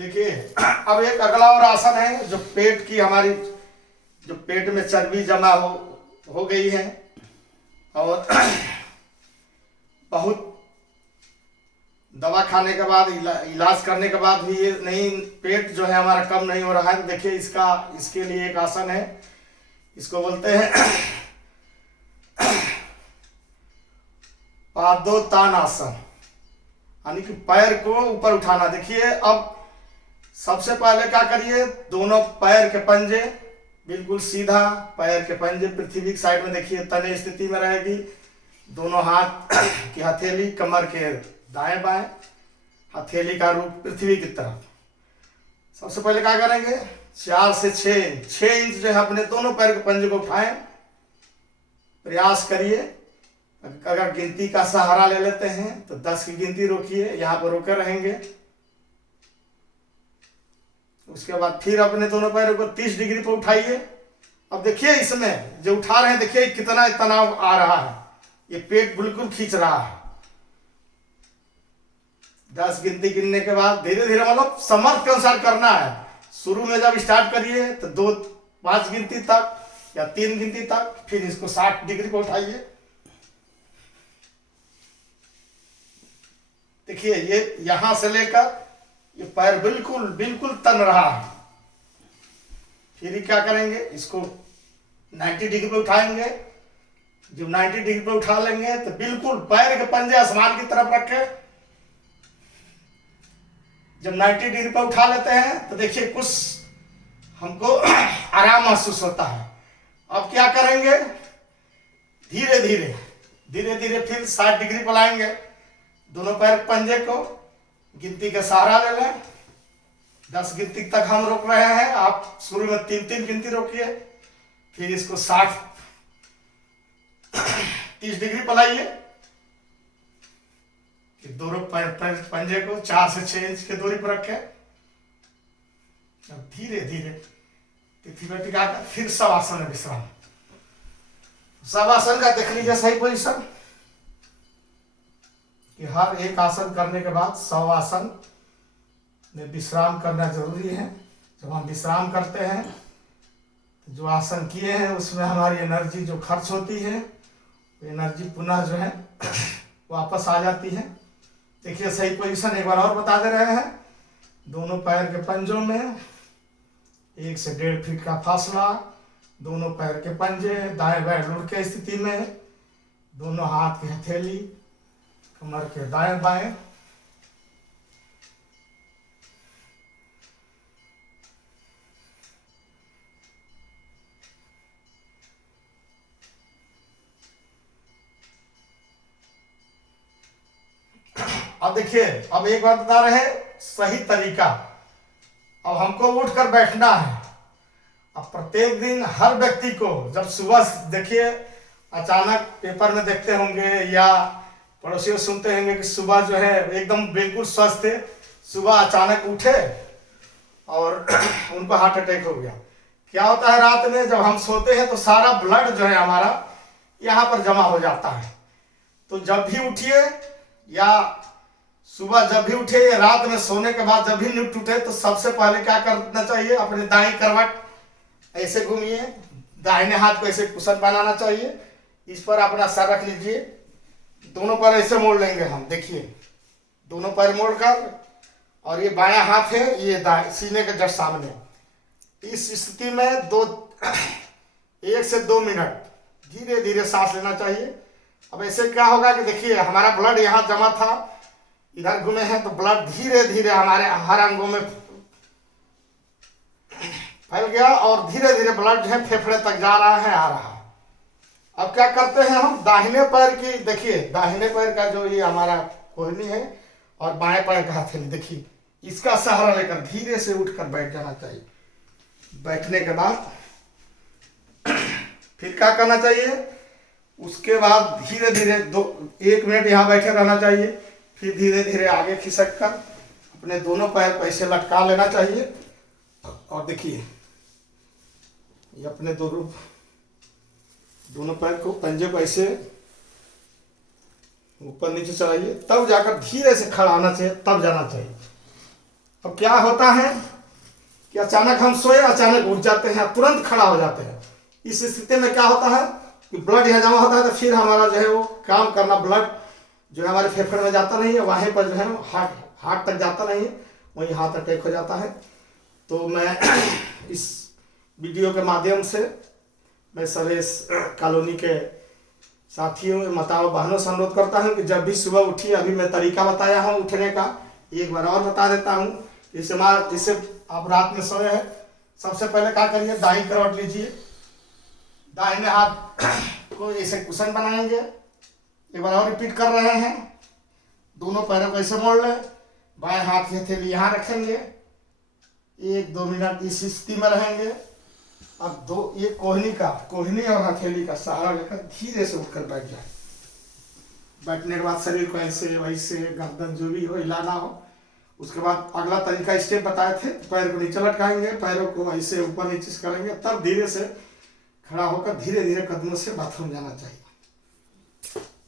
देखिए अब एक अगला और आसन है जो पेट की हमारी जो पेट में चर्बी जमा हो गई है और बहुत दवा खाने के बाद इलाज करने के बाद भी ये नहीं, पेट जो है हमारा कम नहीं हो रहा है। तो देखिए इसके लिए एक आसन है, इसको बोलते हैं पादोत्तान आसन, यानी कि पैर को ऊपर उठाना। देखिए अब सबसे पहले क्या करिए, दोनों पैर के पंजे बिल्कुल सीधा, पैर के पंजे पृथ्वी की साइड में देखिए तने स्थिति में रहेगी। दोनों हाथ की हथेली कमर के दाएं बाएं, हथेली का रूप पृथ्वी की तरफ। सबसे पहले क्या करेंगे, 4 से 6 इंच जो है अपने दोनों पैर के पंजे को उठाएं, प्रयास करिए। अगर गिनती का सहारा ले लेते हैं तो 10 की गिनती रोकिए, यहाँ पर रोके रहेंगे। उसके बाद फिर अपने दोनों पैरों को 30 डिग्री पर उठाइए। अब देखिए इसमें जो उठा रहे हैं, देखिए कितना तनाव आ रहा है, ये पेट बिल्कुल खींच रहा है। 10 गिनती गिनने के बाद धीरे धीरे मतलब समर्थ के अनुसार करना है। शुरू में जब स्टार्ट करिए तो 5 गिनती तक या 3 गिनती तक, फिर इसको 60 डिग्री पर उठाइए। देखिए ये यहां से लेकर ये पैर बिल्कुल बिल्कुल तन रहा है। फिर क्या करेंगे, इसको 90 डिग्री पे उठाएंगे। जब 90 डिग्री पे उठा लेंगे तो बिल्कुल पैर के पंजे आसमान की तरफ रखें। जब 90 डिग्री पे उठा लेते हैं तो देखिए कुछ हमको आराम महसूस होता है। अब क्या करेंगे, धीरे धीरे फिर 60 डिग्री पर लाएंगे। दोनों पैर पंजे को गिनती का सहारा ले लें। 10 गिनती तक हम रोक रहे हैं, आप शुरू में 3 गिनती रोकिए। फिर इसको 30 डिग्री पर लाइए। दोनों पैर पंजे को 4 से 6 इंच की दूरी पर रखें। धीरे धीरे पृथ्वी पर टिकाकर फिर शवासन में विश्राम। शवासन का देख लीजिए सही पोजीशन कि हर एक आसन करने के बाद शवासन में विश्राम करना जरूरी है। जब हम विश्राम करते हैं तो जो आसन किए हैं उसमें हमारी एनर्जी जो खर्च होती है, वो एनर्जी पुनः जो है वापस आ जाती है। देखिए सही पोजीशन एक बार और बता दे रहे हैं। दोनों पैर के पंजों में 1 से 1.5 फीट का फासला, दोनों पैर के पंजे दाएं बाएं लुढ़के स्थिति में, दोनों हाथ की हथेली कमर के दाएं बाएं। अब देखिए, अब एक बार बता रहे हैं सही तरीका। अब हमको उठकर बैठना है। अब प्रत्येक दिन हर व्यक्ति को जब सुबह देखिए, अचानक पेपर में देखते होंगे या पड़ोसियों सुनते होंगे कि सुबह जो है एकदम बिल्कुल स्वस्थ थे, सुबह अचानक उठे और उनको हार्ट अटैक हो गया। क्या होता है, रात में जब हम सोते हैं तो सारा ब्लड जो है हमारा यहाँ पर जमा हो जाता है। तो जब भी उठिए या सुबह जब भी उठे या रात में सोने के बाद जब भी नींद टूटे, तो सबसे पहले क्या करना चाहिए, अपने दाएं करवट ऐसे घूमिए, दाहिने हाथ को ऐसे कुशन बनाना चाहिए, इस पर अपना सर रख लीजिए, दोनों पैर ऐसे मोड़ लेंगे हम। देखिए दोनों पैर मोड़कर, और ये बायां हाथ है ये सीने के जस्ट सामने। इस स्थिति में 1 से 2 मिनट धीरे धीरे सांस लेना चाहिए। अब ऐसे क्या होगा कि देखिए हमारा ब्लड यहाँ जमा था, इधर घूमे हैं तो ब्लड धीरे धीरे हमारे हर अंगों में फैल गया और धीरे धीरे ब्लड जो है फेफड़े तक जा रहा है, आ रहा है। अब क्या करते हैं हम, दाहिने पैर की देखिए, दाहिने पैर का जो ये हमारा कोहनी है और बाएं पैर का हथेली, देखिए इसका सहारा लेकर धीरे से उठकर बैठ जाना चाहिए। बैठने के बाद फिर क्या करना चाहिए, उसके बाद धीरे धीरे 1 मिनट यहाँ बैठे रहना चाहिए। फिर धीरे धीरे आगे खिसक कर अपने दोनों पैर को ऐसे लटका लेना चाहिए। और देखिए ये अपने दोनों पैर को पंजे को ऐसे ऊपर नीचे चलाइए, तब जाकर धीरे से खड़ा आना चाहिए, तब जाना चाहिए। अब क्या होता है कि अचानक हम सोए, अचानक उठ जाते हैं, तुरंत खड़ा हो जाते हैं। इस स्थिति में क्या होता है कि ब्लड यहाँ जमा होता है, तो फिर हमारा जो है वो काम करना, ब्लड जो है हमारे फेफड़े में जाता नहीं है, वहीं पर जो है हार्ट तक जाता नहीं है, वहीं हार्ट अटैक हो जाता है। तो मैं इस वीडियो के माध्यम से मैं सभी कॉलोनी के साथियों, माताओं, बहनों से अनुरोध करता हूँ कि जब भी सुबह उठिए, अभी मैं तरीका बताया हूँ उठने का, एक बार और बता देता हूँ। जिससे आप रात में सोए हैं, सबसे पहले क्या करिए, दाई करवट लीजिए, दाहिने हाथ को ऐसे कुशन बनाएंगे। एक बार और रिपीट कर रहे हैं, दोनों पैरों को ऐसे मोड़ लें, बाएं हाथ की हथेली यहाँ रखेंगे, 1-2 मिनट इस स्थिति में रहेंगे। अब ये कोहनी और हथेली का सहारा लेकर धीरे से उठकर बैठ जाए। बैठने के बाद शरीर को ऐसे वैसे, गर्दन जो भी हो हिलाना हो। उसके बाद अगला तरीका स्टेप बताए थे, पैर को नीचे लटकाएंगे, पैरों को ऐसे ऊपर नीचे करेंगे, तब धीरे से खड़ा होकर धीरे धीरे कदमों से बाथरूम जाना चाहिए।